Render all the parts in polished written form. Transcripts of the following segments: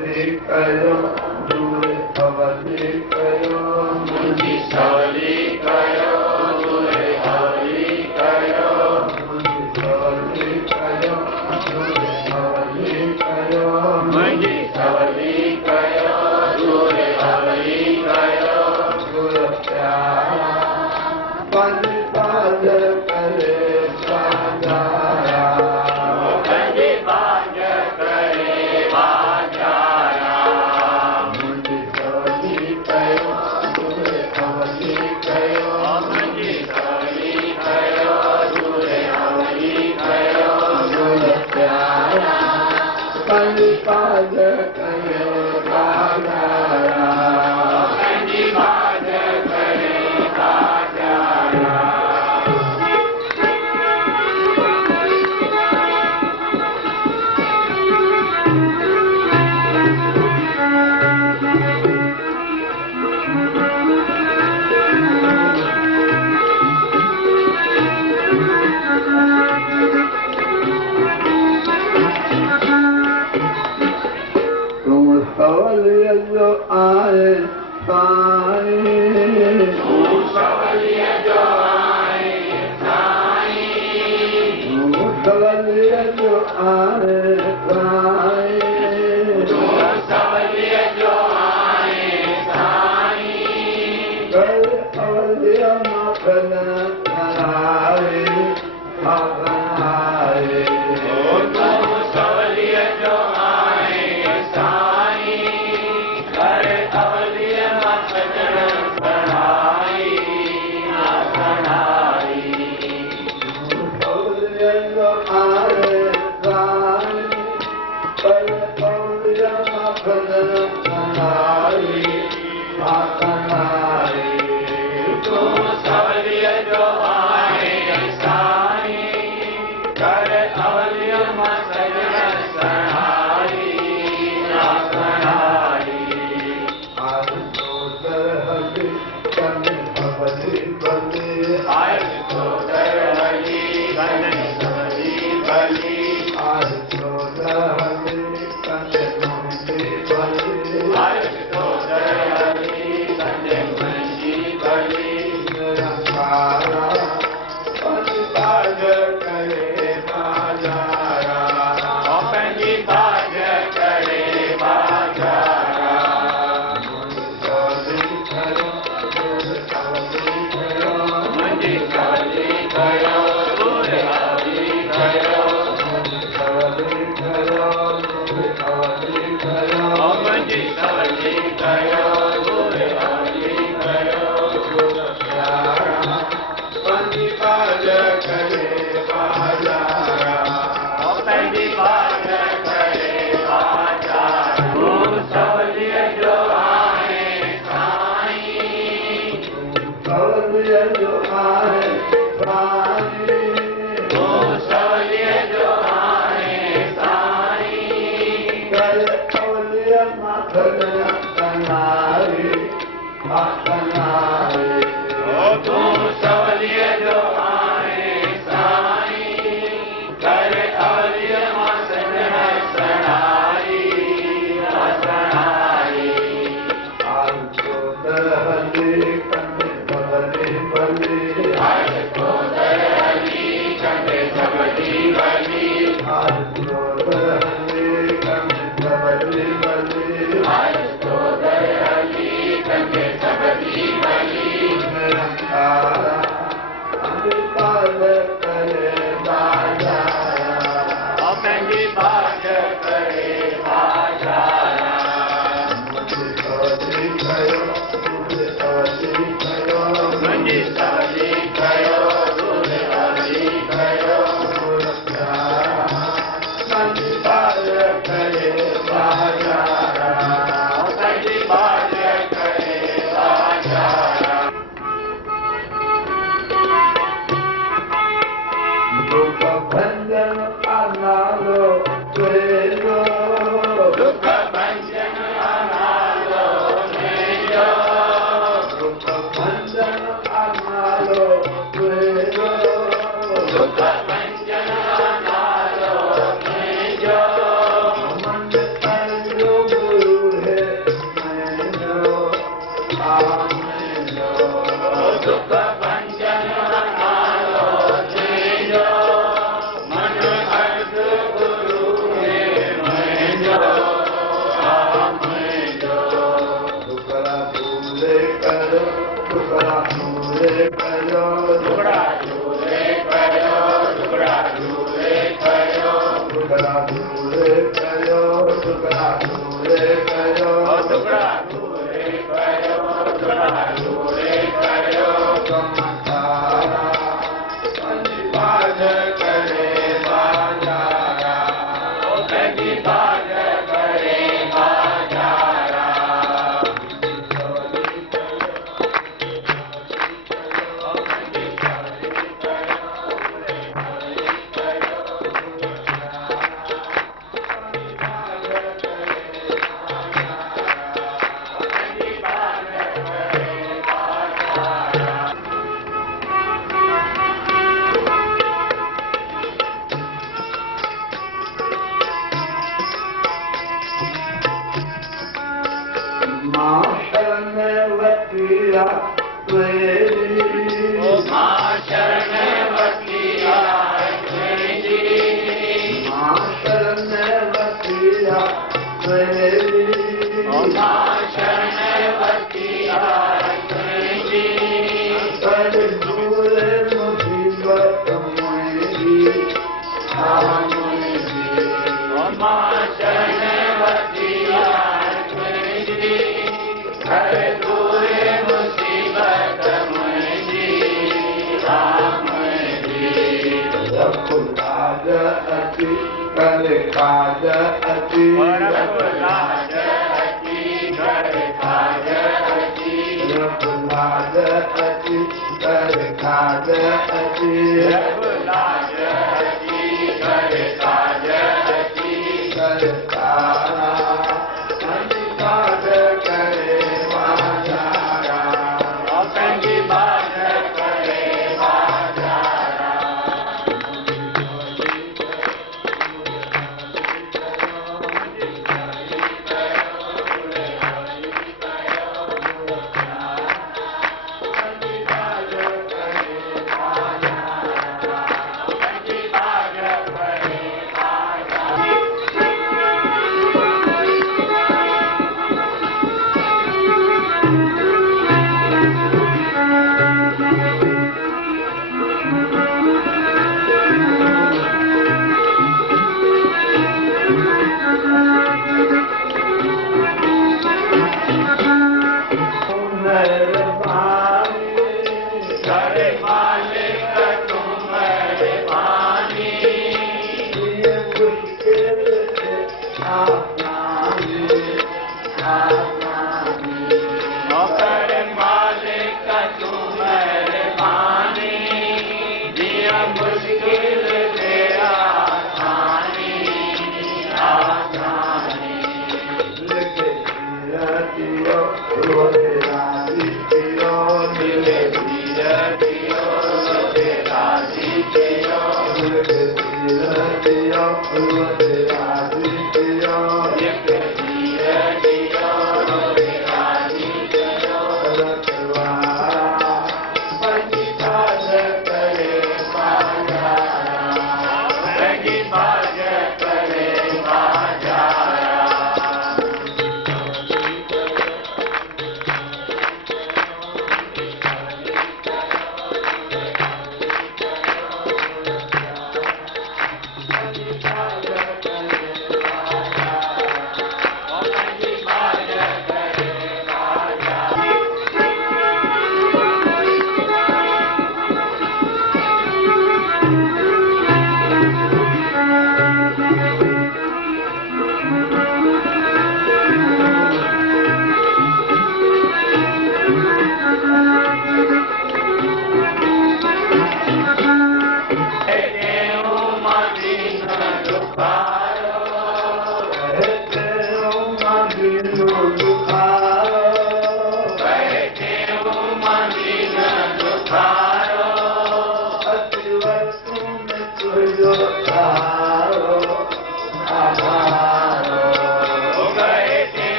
सवली कयो दूर अवली कयो मुझी सवली कयो दूर अवली कयो मुझी सवली कयो दूर अवली कयो मुझी सवली कयो दूर अवली कयो दूर प्यारा पद पद करे साजारा पद पद करे बाजारा मुझी सवली कयो दूर अवली कयो मुझी सवली कयो दूर अवली कयो दूर प्यारा पद पद करे बाजारा पद पद करे बाजारा तुम सवलिय जो आए साईं तुम सवलिय जो आए साईं तुम सवलिय जो आए साईं तुम सवलिय जो आए साईं कर अवलिय मखन कराए आए तुम सवलिय जो आए साईं कर अवलिय मखन कराई कराई अवलिय जो आए साईं कर अवलिय मखन कराई कराई तुम सवलिय जो आए साईं कर अवलिय मखन कराई कराई आज तो दरहली कन अवली बली आज तो दरहली कन अवली बली आज तो दरहली कन अवली बली आज तो दरहली कन अवली बली निरंकारा पंच करे बाजारा पंच करे बाजारा मुझी सवली कयो दूर अवली कयो मुझी सवली कयो दूर अवली कयो मुझी सवली कयो दूर अवली कयो मुझी सवली कयो दूर अवली कयो दूर प्यारा पंच करे बाजारा पंच करे बाजारा तुम सवलिय जो आए साईं सवलिय जो आए साईं तुम सवलिय जो आए साईं कर अवलिय मखन कराई कराई तुम सवलिय जो आए साईं कर अवलिय मखन कराई कराई आज तो दरहली कन अवली बली आज तो दरहली कन अवली बली आज तो दरहली कन अवली बली आज तो दरहली कन अवली बली निरंकार ટુકડા ઝૂલે કર્યો ટુકડા ઝૂલે કર્યો ટુકડા ઝૂલે કર્યો ટુકડા ઝૂલે કર્યો ટુકડા ઝૂલે કર્યો ટુકડા ઝૂલે કર્યો કમતારા પંજી બાજ કરે બાજારા પંજી બાજ કરે બાજારા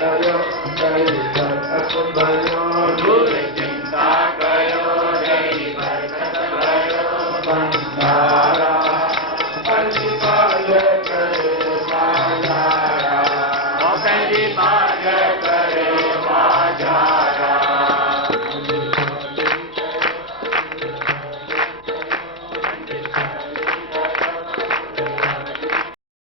Dayo Dayo Dayo Dayo